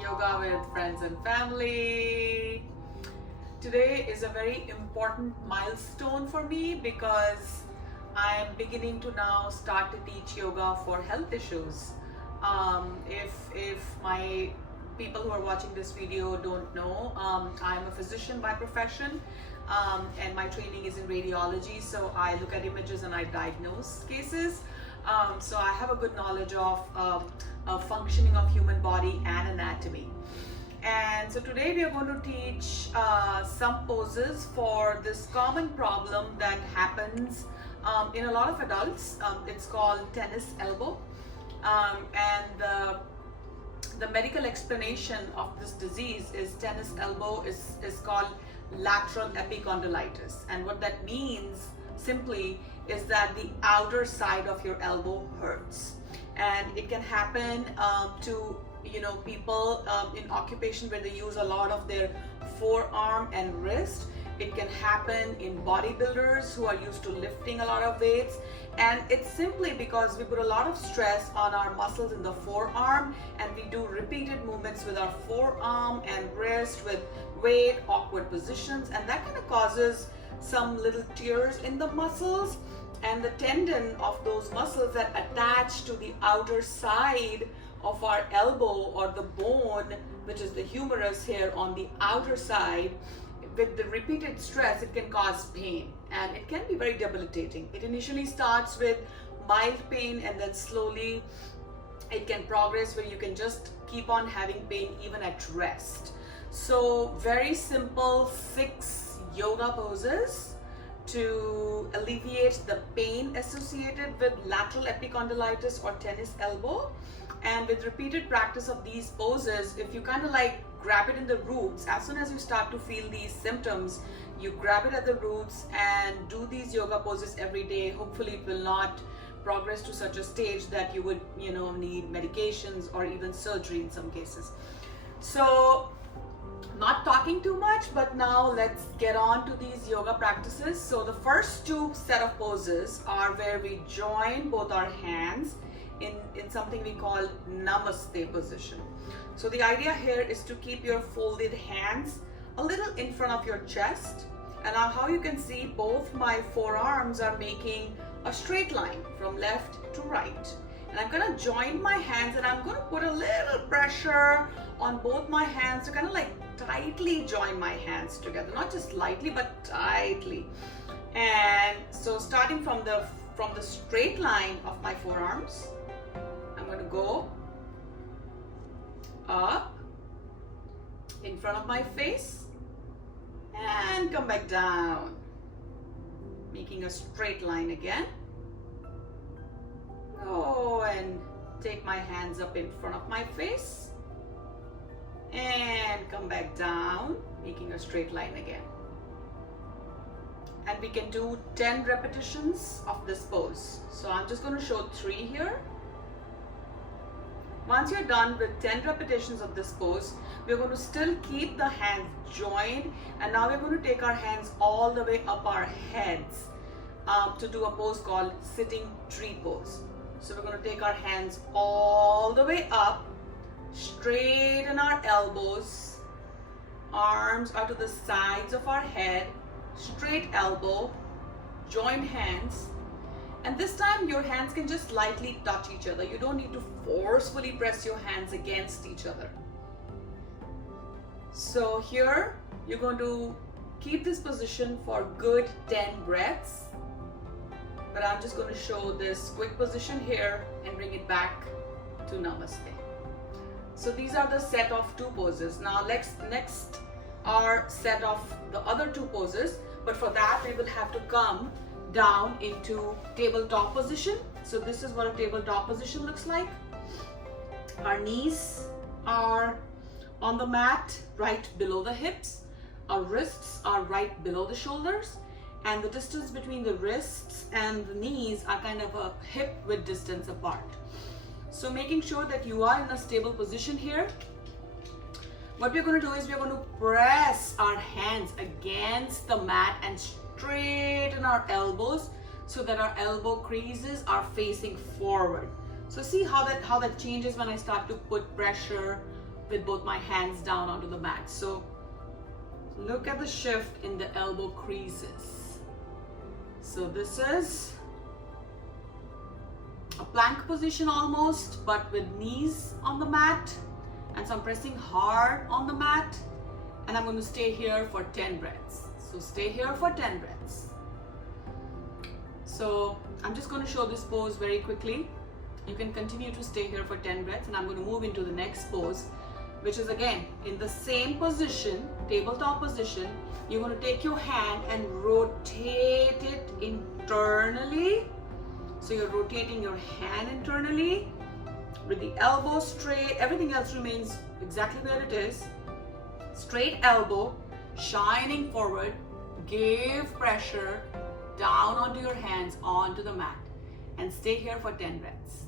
Yoga with friends and family. Today is a very important milestone for me because I am beginning to now start to teach yoga for health issues. If my people who are watching this video don't know, I'm a physician by profession, and my training is in radiology, so I look at images and I diagnose cases. So I have a good knowledge of functioning of human body and anatomy. And so today we are going to teach some poses for this common problem that happens in a lot of adults. It's called tennis elbow, and the medical explanation of this disease is tennis elbow is called lateral epicondylitis, and what that means simply is that the outer side of your elbow hurts, and it can happen to people in occupation where they use a lot of their forearm and wrist. It can happen in bodybuilders who are used to lifting a lot of weights, and it's simply because we put a lot of stress on our muscles in the forearm, and we do repeated movements with our forearm and wrist with weight, awkward positions, and that kind of causes some little tears in the muscles, and the tendon of those muscles that attach to the outer side of our elbow, or the bone, which is the humerus here on the outer side, with the repeated stress, it can cause pain, and it can be very debilitating. It initially starts with mild pain, and then slowly it can progress where you can just keep on having pain even at rest. So very simple 6 yoga poses to alleviate the pain associated with lateral epicondylitis or tennis elbow. And with repeated practice of these poses, if you kind of like grab it in the roots, as soon as you start to feel these symptoms, you grab it at the roots and do these yoga poses every day. Hopefully it will not progress to such a stage that you would need medications or even surgery in some cases. So not talking too much, but now let's get on to these yoga practices. So the first 2 set of poses are where we join both our hands in something we call namaste position. So the idea here is to keep your folded hands a little in front of your chest, and now how you can see both my forearms are making a straight line from left to right, and I'm going to join my hands, and I'm going to put a little pressure on both my hands to kind of like tightly join my hands together, not just lightly but tightly. And so starting from the straight line of my forearms, I'm going to go up in front of my face and come back down, making a straight line again. Go and take my hands up in front of my face and come back down, making a straight line again. And we can do 10 repetitions of this pose. So I'm just going to show 3 here. Once you're done with 10 repetitions of this pose, we're going to still keep the hands joined, and now we're going to take our hands all the way up our heads to do a pose called sitting tree pose. So we're going to take our hands all the way up, straighten our elbows, arms are to the sides of our head, straight elbow, joined hands. And this time your hands can just lightly touch each other. You don't need to forcefully press your hands against each other. So here you're going to keep this position for good 10 breaths. But I'm just going to show this quick position here and bring it back to Namaste. So these are the set of 2 poses. Now next are set of the other 2 poses, but for that we will have to come down into tabletop position. So this is what a tabletop position looks like. Our knees are on the mat right below the hips. Our wrists are right below the shoulders, and the distance between the wrists and the knees are kind of a hip width distance apart. So making sure that you are in a stable position here. What we're going to do is we're going to press our hands against the mat and straighten our elbows so that our elbow creases are facing forward. So see how that changes when I start to put pressure with both my hands down onto the mat. So look at the shift in the elbow creases. So this is a plank position almost, but with knees on the mat, and so I'm pressing hard on the mat, and I'm going to stay here for 10 breaths. So stay here for 10 breaths. So I'm just going to show this pose very quickly. You can continue to stay here for 10 breaths, and I'm going to move into the next pose, which is again in the same position, tabletop position. You're going to take your hand and rotate it internally. So you're rotating your hand internally with the elbow straight. Everything else remains exactly where it is. Straight elbow, shining forward. Give pressure down onto your hands, onto the mat, and stay here for 10 breaths.